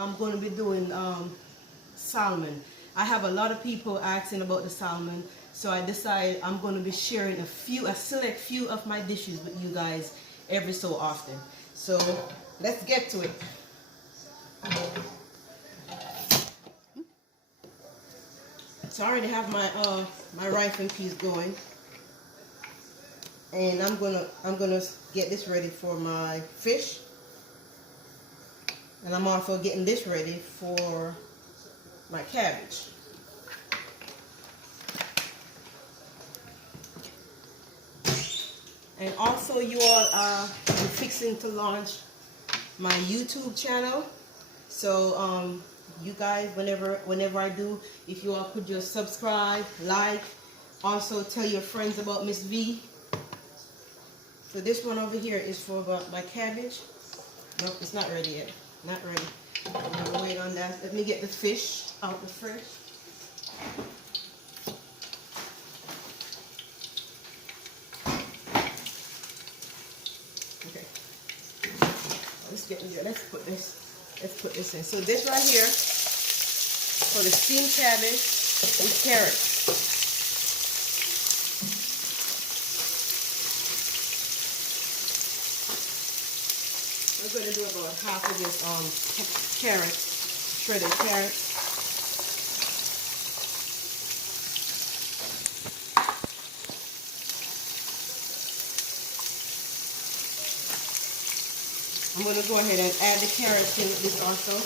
I'm going to be doing salmon. I have a lot of people asking about the salmon, so I decided I'm going to be sharing a select few of my dishes with you guys every so often. So let's get to it. So I already have my rice and peas going, and I'm gonna get this ready for my fish, and I'm also getting this ready for my cabbage. And also, you all are fixing to launch my YouTube channel. So you guys, whenever I do, if you all could just subscribe, like, also tell your friends about Miss V. So this one over here is for my cabbage. Nope, it's not ready yet. Not ready. I'm gonna wait on that. Let me get the fish out the fridge. Okay. Let's put this in. So this right here for the steamed cabbage with carrots. We're going to do about half of this carrots, shredded carrots. I'm going to go ahead and add the carrots in with this also.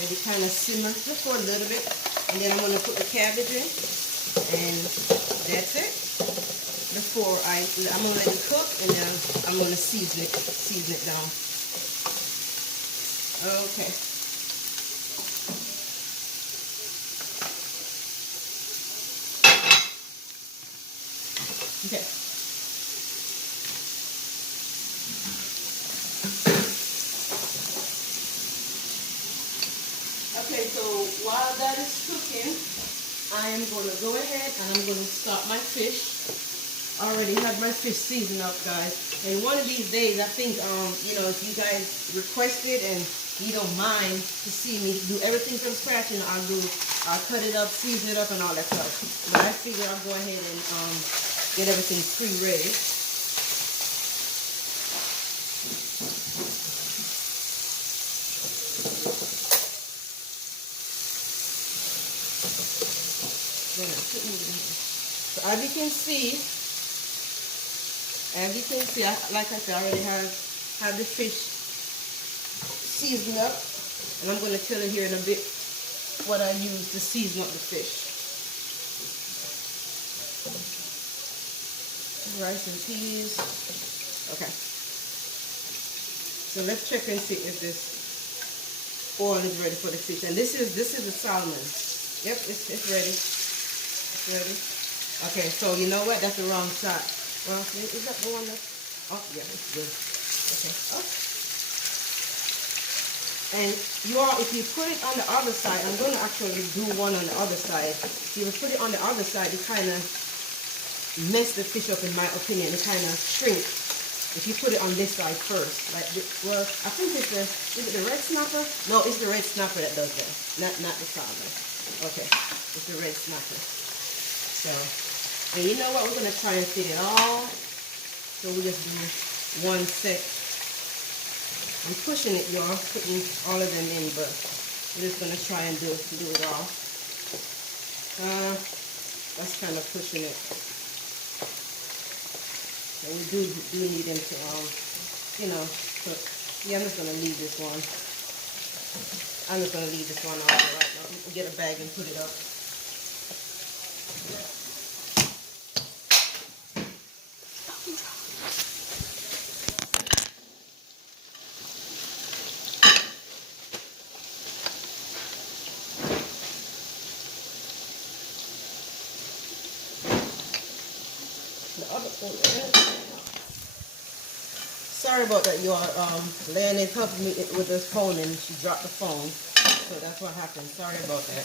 Maybe kind of simmer just for a little bit. And then I'm going to put the cabbage in. And that's it. Before I'm going to let it cook, and then I'm going to season it down. Okay. Okay. Okay, so while that is cooking, I am going to go ahead and I'm going to start my fish. I already have my fish seasoned up, guys. And one of these days, I think, you know, if you guys requested and you don't mind to see me do everything from scratch, and I'll cut it up, season it up, and all that stuff. But I figure I'll go ahead and get everything pre-ready. So as you can see, like I said, I already have the fish seasoned up, and I'm going to tell you here in a bit what I use to season up the fish. Rice and peas. Okay. So let's check and see if this oil is ready for the fish. And this is the salmon. Yep, it's ready. It's ready. Okay, so you know what? That's the wrong side. Well, is that the one that? Oh, yeah, it's good. Okay. Oh. And you all, if you put it on the other side, I'm going to actually do one on the other side. If you put it on the other side, it kind of mess the fish up, in my opinion. It kind of shrinks if you put it on this side first. Like, well, I think is it the red snapper? No, it's the red snapper that does that. Not the salmon. Okay, it's the red snapper. So, and you know what? We're going to try and fit it all. So we just do one set. I'm pushing it, y'all, putting all of them in, but we're just going to try and do it all. That's kind of pushing it. So we do need them to, you know, cook. Yeah, I'm just going to leave this one. I'm just going to leave this one out there right now. Get a bag and put it up. Sorry about that, y'all. Lan is helping me with this phone, and she dropped the phone, so that's what happened. Sorry about that.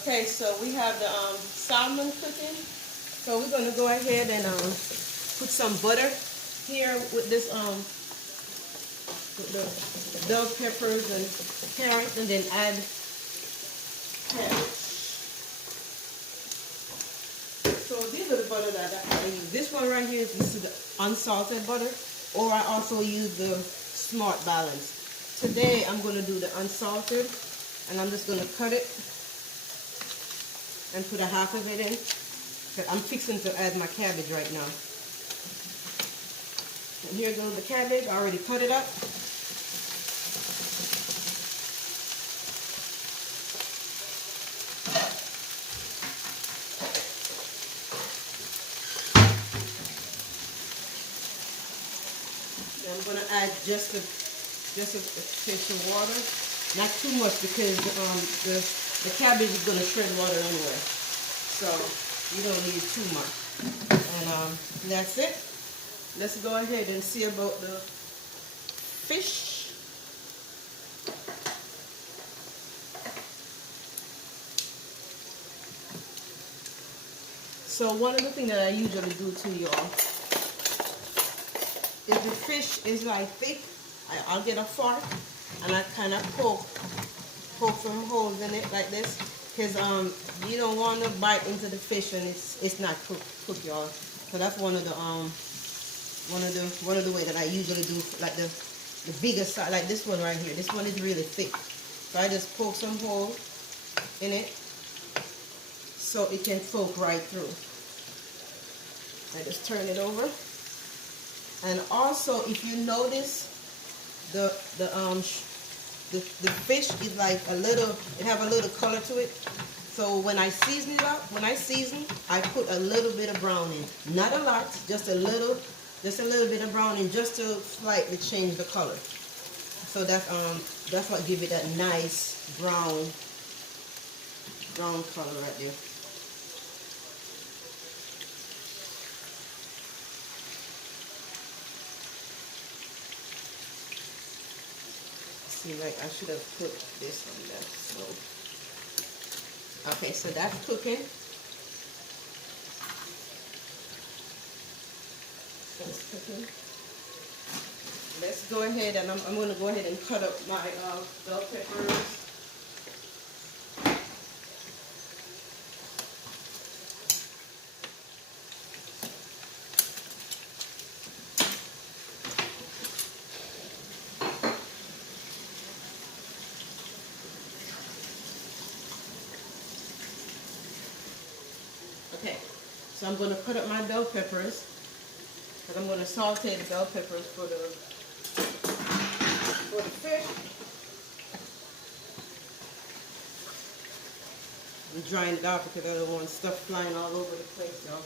Okay, so we have the salmon cooking. So we're gonna go ahead and put some butter here with this with the bell peppers and carrots, and then add carrots. So these are the butter that I use. This one right here is the unsalted butter, or I also use the Smart Balance. Today I'm going to do the unsalted, and I'm just going to cut it and put a half of it in. I'm fixing to add my cabbage right now. And here goes the cabbage. I already cut it up. I'm going to add just a pinch of water, not too much, because the cabbage is going to shred water anyway, so you don't need too much. And that's it. Let's go ahead and see about the fish. So one of the things that I usually do to y'all, if the fish is like thick, I'll get a fork and I kind of poke some holes in it like this, because you don't want to bite into the fish and it's not cooked, y'all. So that's one of the way that I usually do, like the bigger side, like this one right here. This one is really thick, so I just poke some holes in it so it can soak right through. I just turn it over. And also, if you notice, the fish is like it have a little color to it. So when I season it up, I put a little bit of brown in. Not a lot, just a little bit of brown in, just to slightly change the color. So that's what gives it that nice brown color right there. Like I should have put this on there. So okay, so that's cooking. That's cooking. Let's go ahead, and I'm going to go ahead and cut up my bell peppers. Okay, so I'm going to cut up my bell peppers, but I'm going to saute the bell peppers for the fish. I'm drying it out because I don't want stuff flying all over the place, y'all.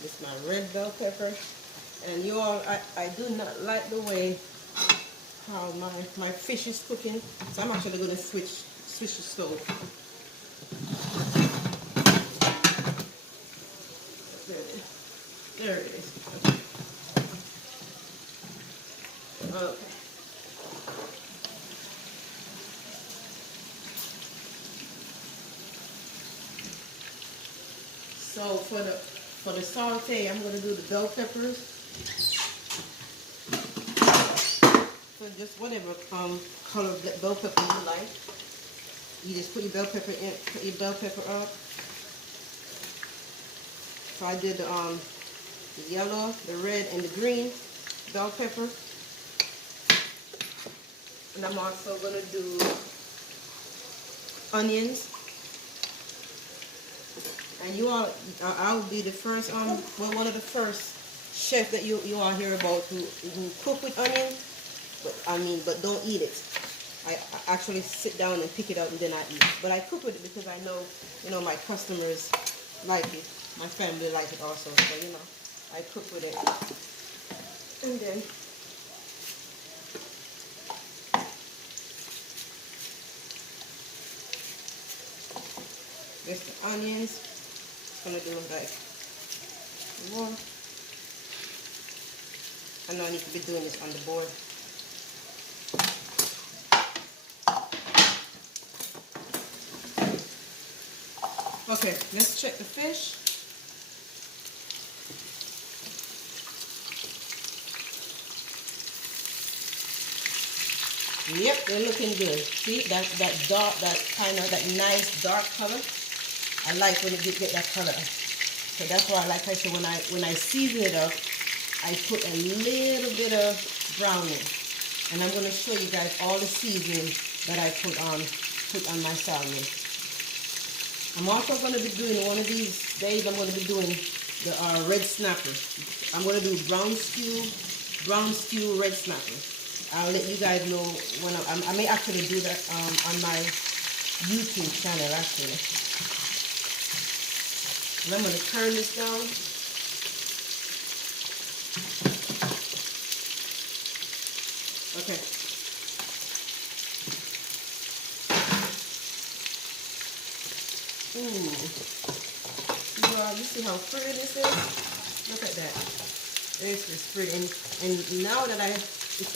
This is my red bell pepper, and you all, I do not like the way how my fish is cooking, so I'm actually going to switch the stove. There it is. Okay. So for the saute, I'm going to do the bell peppers. So just whatever color of bell pepper you like. You just put your bell pepper in, put your bell pepper up. So I did the yellow, the red, and the green bell pepper. And I'm also going to do onions. And you all, I will be the first, one of the first chefs that you all hear about who cook with onions, but don't eat it. I actually sit down and pick it up and then I eat. But I cook with it because I know, my customers like it. My family like it also, so I cook with it. And then just the onions. I'm gonna do like one. I know I need to be doing this on the board. Okay, let's check the fish. Yep, they're looking good. See that dark, that nice dark color. I like when it get that color. So that's why, like I said, when I season it up, I put a little bit of browning, and I'm gonna show you guys all the seasoning that I put on my salmon. I'm also gonna be doing one of these days. I'm gonna be doing the red snapper. I'm gonna do brown stew red snapper. I'll let you guys know when I may actually do that on my YouTube channel actually. And I'm going to turn this down. Okay. Ooh. You see how pretty this is? Look at that. This is pretty. And now that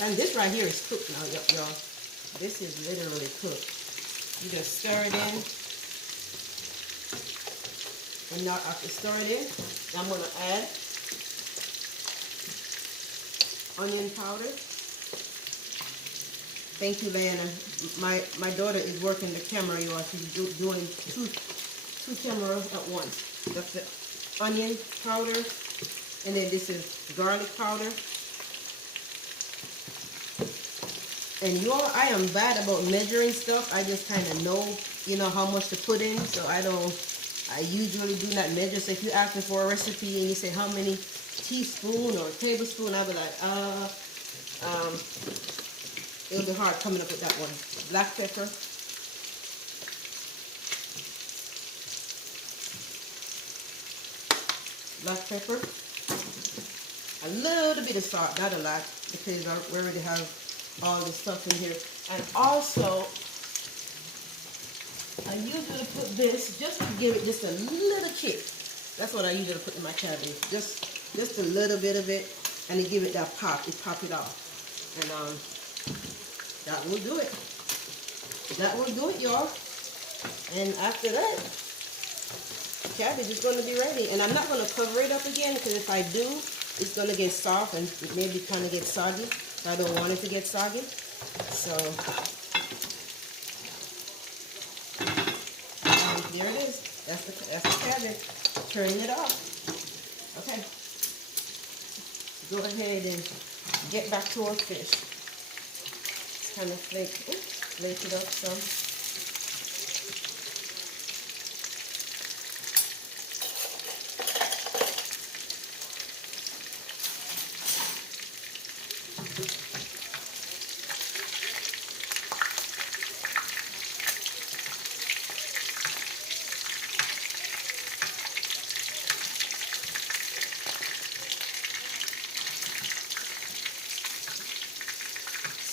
and this right here is cooked now, y'all. This is literally cooked. You just stir it in. And now after stirring it in, I'm going to add onion powder. Thank you, Leanna. My daughter is working the camera, y'all. She's doing two cameras at once. That's the onion powder. And then this is garlic powder. And y'all, I am bad about measuring stuff. I just kind of know, how much to put in. So I usually do not measure. So if you ask me for a recipe and you say how many teaspoon or tablespoon, I'll be like, it'll be hard coming up with that one. Black pepper. Black pepper. A little bit of salt, not a lot, because we already have all this stuff in here. And also, I usually put this just to give it just a little kick. That's what I usually put in my cabbage. Just a little bit of it, and to give it that pop. It pop it off. And that will do it. That will do it, y'all. And after that, cabbage is going to be ready. And I'm not going to cover it up again, because if I do, it's going to get soft and maybe kind of get soggy. So I don't want it to get soggy. So there it is. That's the cabbage. Turning it off. Okay. Go ahead and get back to our fish. Just kind of flake it up some.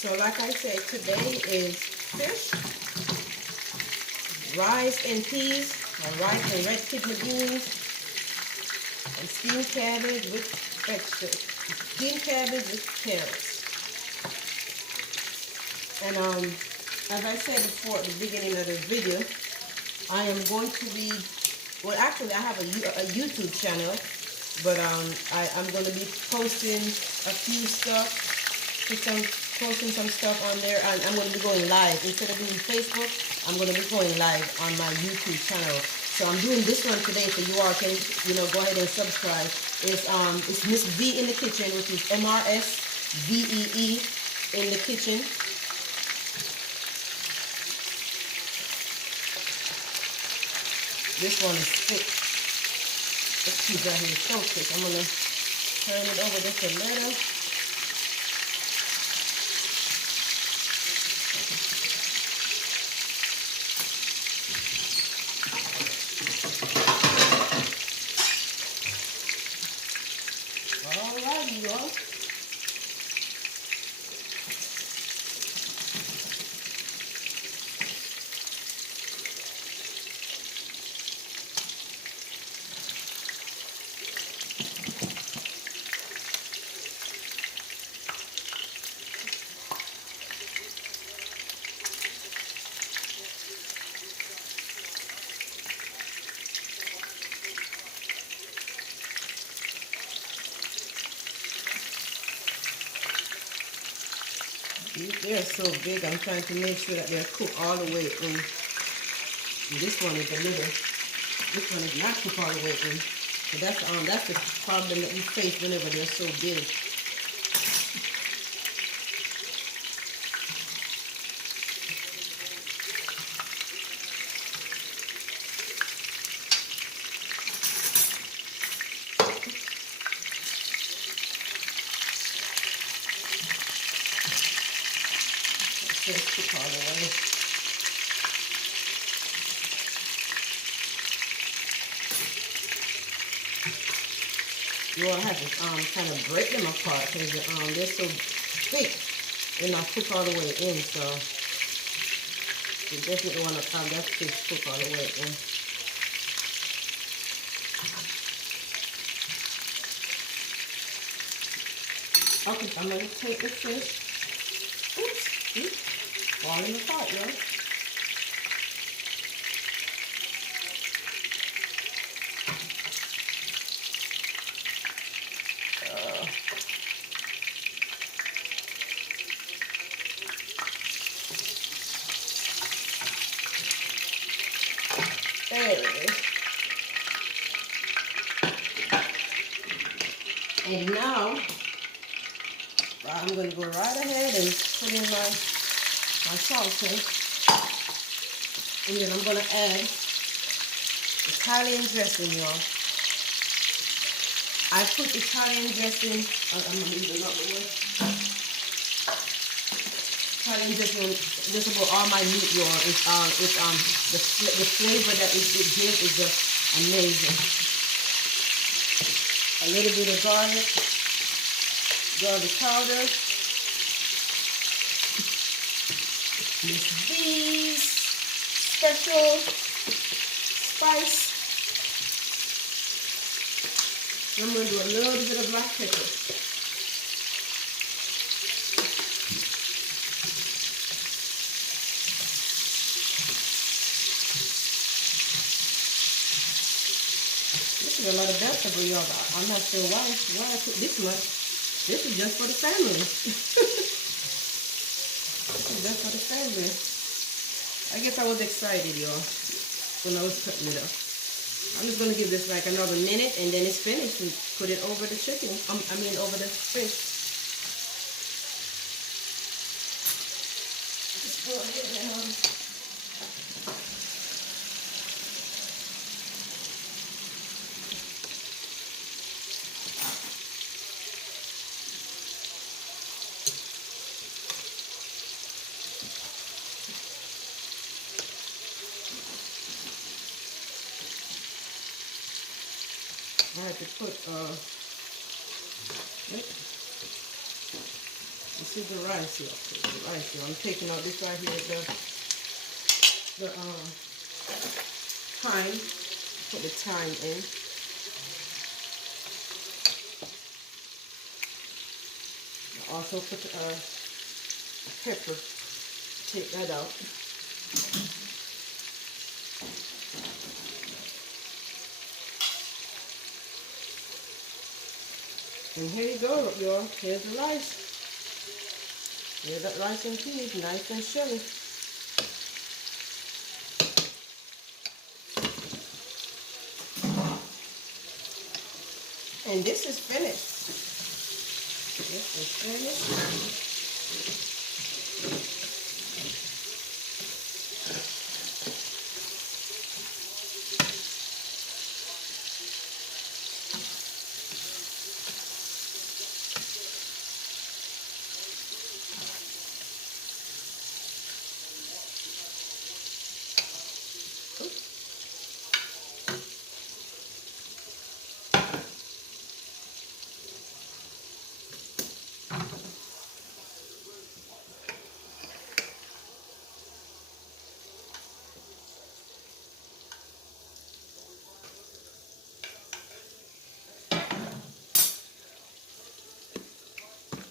So like I said, today is fish, rice and peas, or rice and red kidney beans, and steamed cabbage with vegetables, steamed cabbage with carrots. And as I said before at the beginning of the video, I am going to be, well actually I have a YouTube channel, but I'm going to be posting a few stuff, posting some stuff on there, and I'm going to be going live. Instead of doing Facebook, I'm going to be going live on my YouTube channel. So I'm doing this one today, so you all can, go ahead and subscribe. It's Miss V in the Kitchen, which is MRSVEE in the kitchen. This one is thick. Let's keep that here so thick. I'm going to turn it over just a little. Alrighty, y'all. They're so big. I'm trying to make sure that they're cooked all the way in. And this one is a little. This one is not cooked all the way in. So that's the problem that you face whenever they're so big. Just cook all the way. You will have to kind of break them apart because they're so thick. They're not cooked all the way in, so you definitely want to have that fish cooked all the way in. Okay, so I'm going to take the fish. Oops. Falling apart, yo. There it is. And now, I'm going to go right ahead and put in my salsa. And then I'm going to add Italian dressing, y'all. I put Italian dressing, I'm going to leave another one. Italian dressing just about all my meat, y'all. The flavor that it gives is just amazing. A little bit of garlic powder. Miss B's special spice. I'm going to do a little bit of black pepper. This is a lot of bell pepper, y'all. I'm not sure why I put this much. This is just for the family. This is just for the family. I guess I was excited, y'all, when I was cutting it up. I'm just going to give this like another minute and then it's finished and put it over the chicken. Over the fish. Just go ahead and I had to put, this is the rice here. I'm taking out this right here, the thyme. Put the thyme in. I also put pepper. Take that out. And here you go, y'all. Here's the rice. Here's that rice and peas, nice and chilly. And this is finished. This is finished.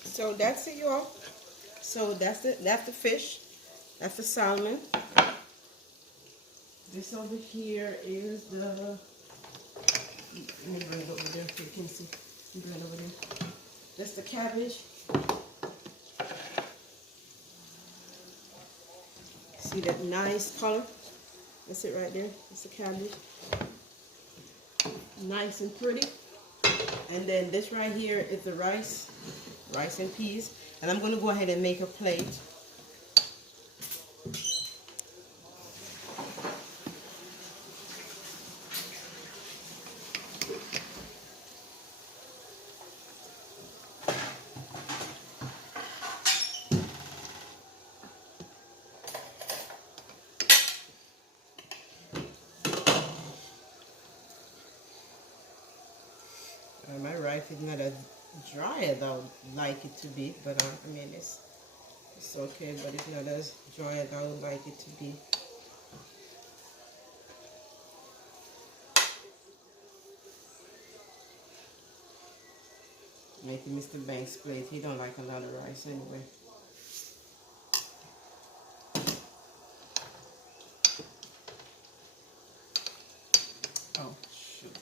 So that's it, y'all. So that's the fish. That's the salmon. This over here is the. Let me bring it over there so you can see. Bring it over there. That's the cabbage. See that nice color? That's it right there. That's the cabbage. Nice and pretty. And then this right here is the rice and peas. And I'm going to go ahead and make a plate. My rice is not as dry as I would like it to be, but I mean it's okay, but it's not as dry as I would like it to be. Making Mr. Banks' plate. He don't like a lot of rice anyway. Oh shoot.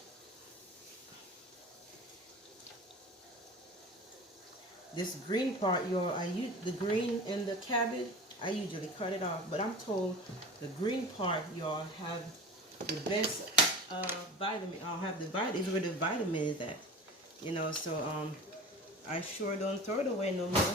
This green part, the green in the cabbage, I usually cut it off, but I'm told the green part, y'all, have the best vitamin. I'll have the vitamin. It's where the vitamin is at, you know. So I sure don't throw it away no more.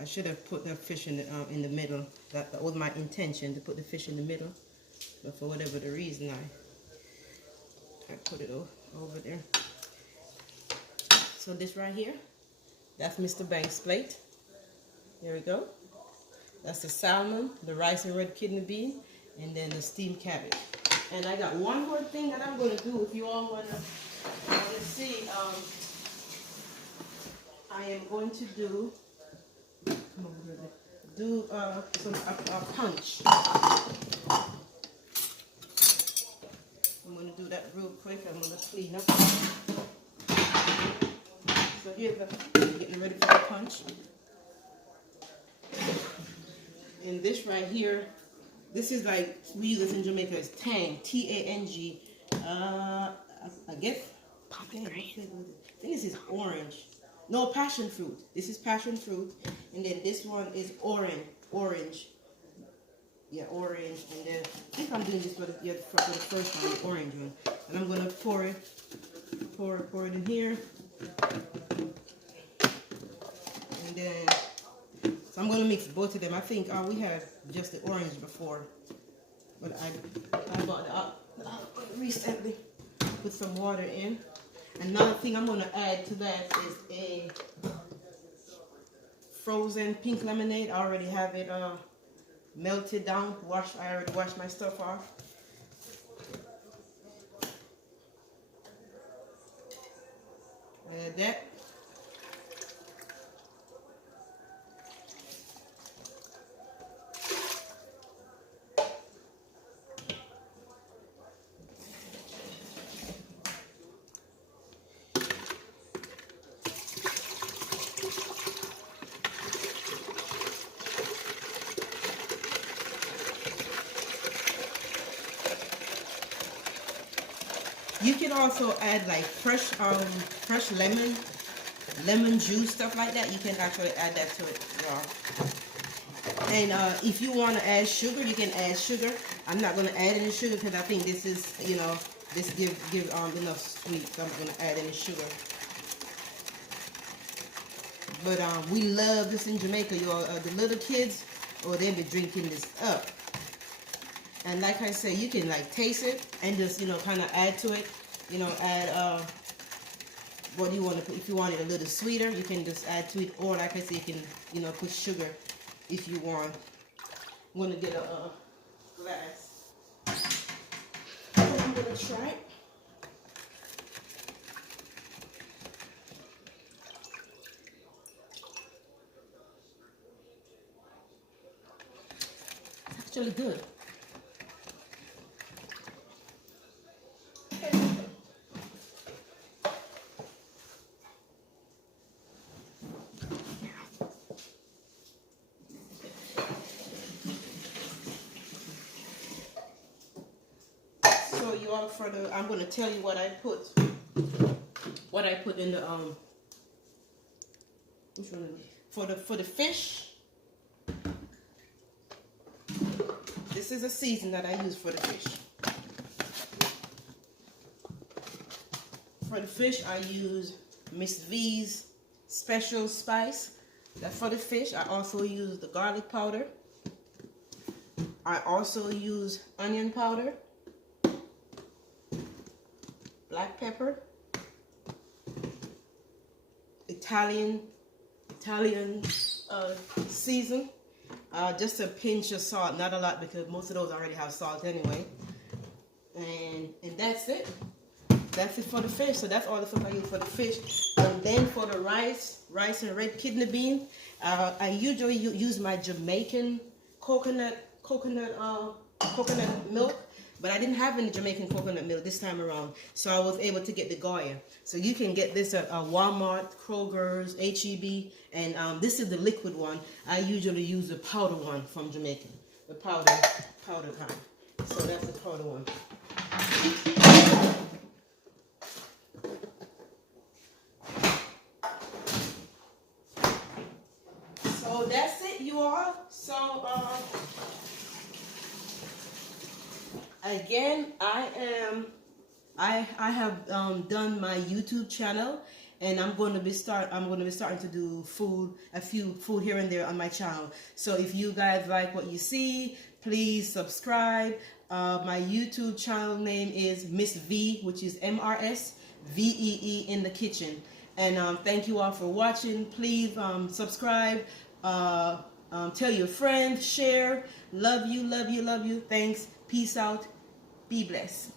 I should have put the fish in the middle. That was my intention, to put the fish in the middle, but for whatever the reason, I put it over there. So this right here, that's Mr. Banks' plate. There we go. That's the salmon, the rice and red kidney bean, and then the steamed cabbage. And I got one more thing that I'm going to do. If you all want to see, I am going to do a punch. I'm going to do that real quick. I'm going to clean up. So here's getting ready for the punch. And this right here, this is like, we use this in Jamaica, it's tang, T-A-N-G. I guess, I think this is orange. No, passion fruit. This is passion fruit. And then this one is orange. Yeah, orange. And then I think I'm doing this for the first one, the orange one. And I'm gonna pour it in here. And then, so I'm gonna mix both of them. I think we had just the orange before, but I bought it up recently. Put some water in. Another thing I'm gonna add to that is a frozen pink lemonade. I already have it melted down. I already washed my stuff off. Add that. You can also add like fresh lemon juice, stuff like that. You can actually add that to it, y'all. And if you want to add sugar, you can add sugar. I'm not going to add any sugar because I think this is, you know, this give enough sweet. So I'm not going to add any sugar. But we love this in Jamaica, y'all. The little kids, they'll be drinking this up. And like I said, you can like taste it and just, you know, kind of add to it. You know, add what you want to put. If you want it a little sweeter, you can just add to it. Or like I said, you can, you know, put sugar if you want. I'm going to get a glass. I'm going to try it. It's actually good. So you all, I'm going to tell you what I put in the Which one? For the fish, this is a season that I use for the fish. For the fish, I use Miss V's special spice. That's for the fish. I also use the garlic powder. I also use onion powder, black pepper, Italian season, just a pinch of salt, not a lot because most of those already have salt anyway. And that's it. That's it for the fish. So that's all the stuff I use for the fish. And then for the rice and red kidney bean, I usually use my Jamaican coconut milk, but I didn't have any Jamaican coconut milk this time around, so I was able to get the Goya. So you can get this at Walmart, Kroger's, HEB, and this is the liquid one. I usually use the powder one from Jamaica, the powder kind. So that's the powder one. So that's it, you all. So again, I have done my YouTube channel, and I'm going to be starting to do a few food here and there on my channel. So if you guys like what you see, please subscribe. My YouTube channel name is Miss V, which is MRSVEE in the kitchen. And thank you all for watching. Please subscribe. Tell your friends, share. Love you, love you, love you. Thanks. Peace out. Be blessed.